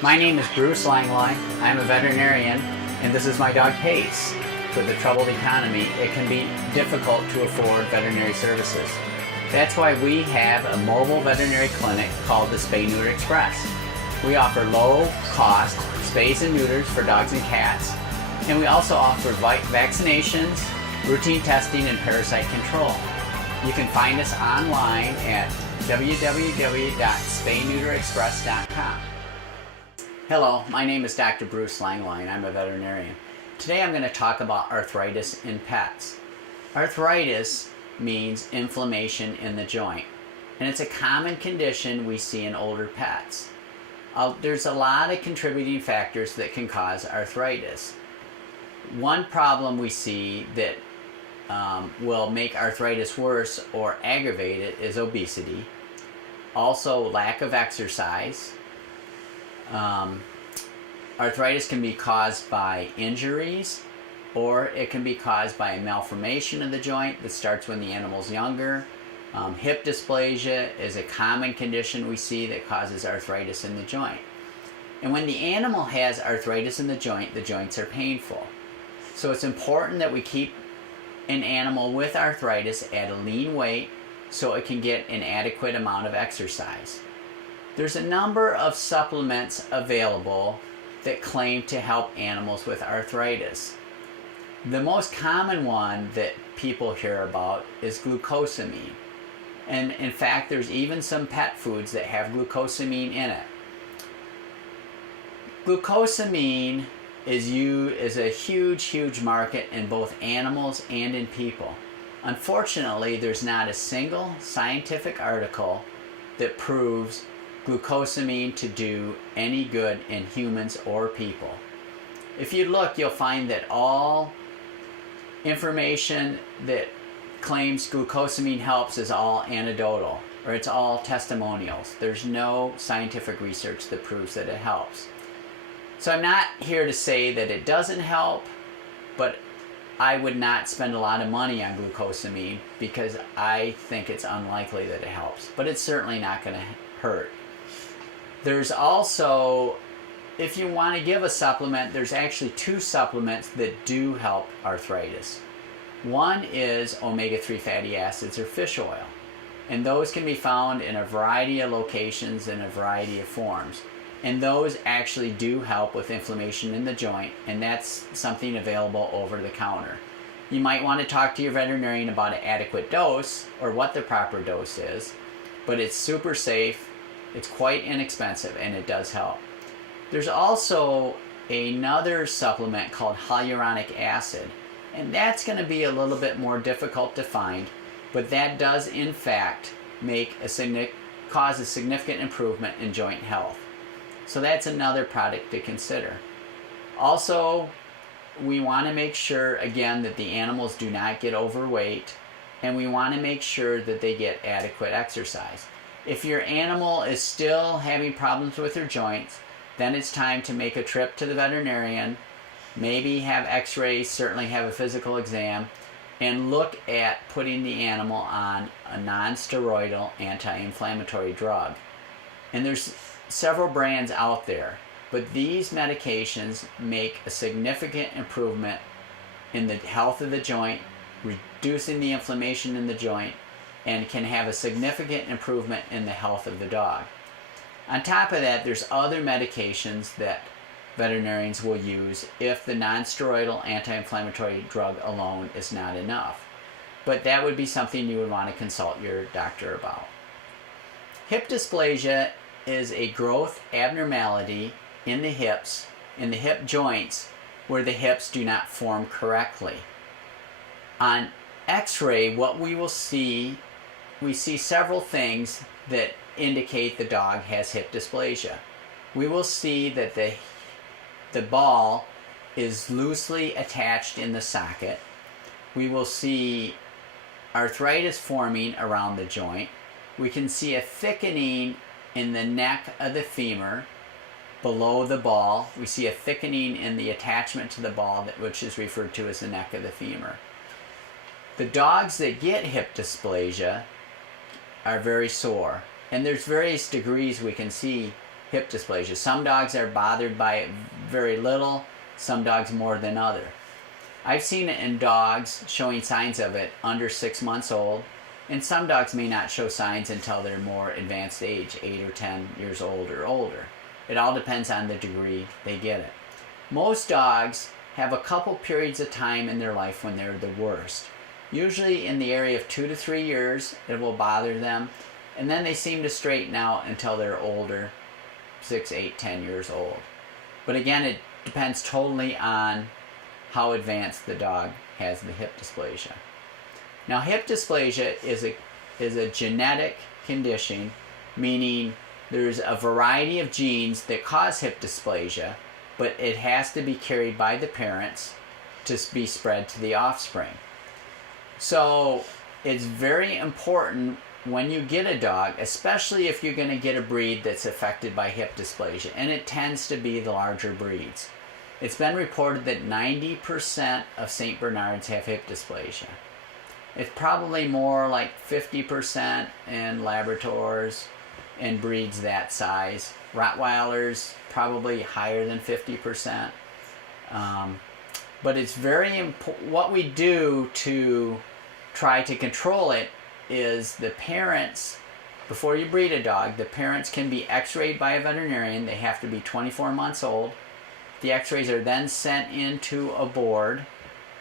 My name is Bruce Langline. I'm a veterinarian, and this is my dog Pace. With the troubled economy, it can be difficult to afford veterinary services. That's why we have a mobile veterinary clinic called the Spay Neuter Express. We offer low-cost spays and neuters for dogs and cats, and we also offer vaccinations, routine testing, and parasite control. You can find us online at www.spayneuterexpress.com. Hello, my name is Dr. Bruce Langline. I'm a veterinarian. Today I'm going to talk about arthritis in pets. Arthritis means inflammation in the joint, and it's a common condition we see in older pets. There's a lot of contributing factors that can cause arthritis. One problem we see that will make arthritis worse or aggravate it is obesity. Also, lack of exercise. Arthritis can be caused by injuries, or it can be caused by a malformation of the joint that starts when the animal's younger. Hip dysplasia is a common condition we see that causes arthritis in the joint. And when the animal has arthritis in the joints are painful. So it's important that we keep an animal with arthritis at a lean weight so it can get an adequate amount of exercise. There's a number of supplements available that claim to help animals with arthritis. The most common one that people hear about is glucosamine. And in fact, there's even some pet foods that have glucosamine in it. Glucosamine is a huge market in both animals and in people. Unfortunately, there's not a single scientific article that proves glucosamine to do any good in humans or people. If you look, you'll find that all information that claims glucosamine helps is all anecdotal, or it's all testimonials. There's no scientific research that proves that it helps. So I'm not here to say that it doesn't help, but I would not spend a lot of money on glucosamine because I think it's unlikely that it helps, but it's certainly not going to hurt. There's also, if you want to give a supplement, there's actually two supplements that do help arthritis. One is omega-3 fatty acids or fish oil, and those can be found in a variety of locations in a variety of forms. And those actually do help with inflammation in the joint, and that's something available over the counter. You might want to talk to your veterinarian about an adequate dose or what the proper dose is, but it's super safe, it's quite inexpensive, and it does help. There's also another supplement called hyaluronic acid, and that's going to be a little bit more difficult to find, but that does in fact cause a significant improvement in joint health. So that's another product to consider. Also, we want to make sure, again, that the animals do not get overweight, and we want to make sure that they get adequate exercise. If your animal is still having problems with their joints, then it's time to make a trip to the veterinarian, maybe have x-rays, certainly have a physical exam, and look at putting the animal on a non-steroidal anti-inflammatory drug. And there's several brands out there, but these medications make a significant improvement in the health of the joint, reducing the inflammation in the joint, and can have a significant improvement in the health of the dog. On top of that, there's other medications that veterinarians will use if the non-steroidal anti-inflammatory drug alone is not enough. But that would be something you would want to consult your doctor about. Hip dysplasia is a growth abnormality in the hips, in the hip joints, where the hips do not form correctly. On x-ray, what we see several things that indicate the dog has hip dysplasia. We will see that the ball is loosely attached in the socket. We will see arthritis forming around the joint. We can see a thickening in the neck of the femur below the ball. We see a thickening in the attachment to the ball, which is referred to as the neck of the femur. The dogs that get hip dysplasia are very sore, and there's various degrees we can see hip dysplasia. Some dogs are bothered by it very little, some dogs more than other. I've seen it in dogs showing signs of it under 6 months old, and some dogs may not show signs until they're more advanced age, 8 or 10 years old or older. It all depends on the degree they get it. Most dogs have a couple periods of time in their life when they're the worst. Usually in the area of 2 to 3 years, it will bother them, and then they seem to straighten out until they're older, 6, 8, 10 years old. But again, it depends totally on how advanced the dog has the hip dysplasia. Now, hip dysplasia is a genetic condition, meaning there's a variety of genes that cause hip dysplasia, but it has to be carried by the parents to be spread to the offspring. So it's very important when you get a dog, especially if you're going to get a breed that's affected by hip dysplasia, and it tends to be the larger breeds. It's been reported that 90% of St. Bernards have hip dysplasia. It's probably more like 50% in Labradors and breeds that size. Rottweilers, probably higher than 50%. But it's very important. What we do to try to control it is the parents, before you breed a dog, the parents can be x-rayed by a veterinarian. They have to be 24 months old. The x-rays are then sent into a board.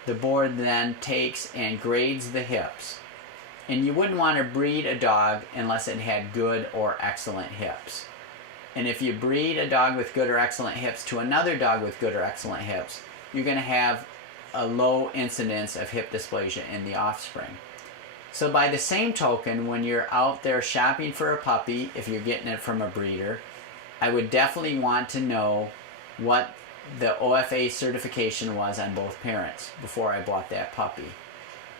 The board then takes and grades the hips. And you wouldn't want to breed a dog unless it had good or excellent hips. And if you breed a dog with good or excellent hips to another dog with good or excellent hips, you're going to have a low incidence of hip dysplasia in the offspring. So by the same token, when you're out there shopping for a puppy, if you're getting it from a breeder, I would definitely want to know what the OFA certification was on both parents before I bought that puppy.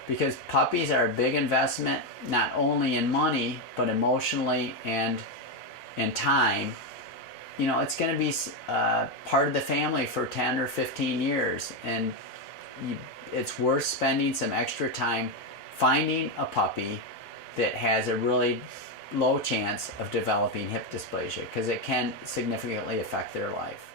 Because puppies are a big investment, not only in money, but emotionally and in time. You know, it's going to be part of the family for 10 or 15 years, and it's worth spending some extra time finding a puppy that has a really low chance of developing hip dysplasia, because it can significantly affect their life.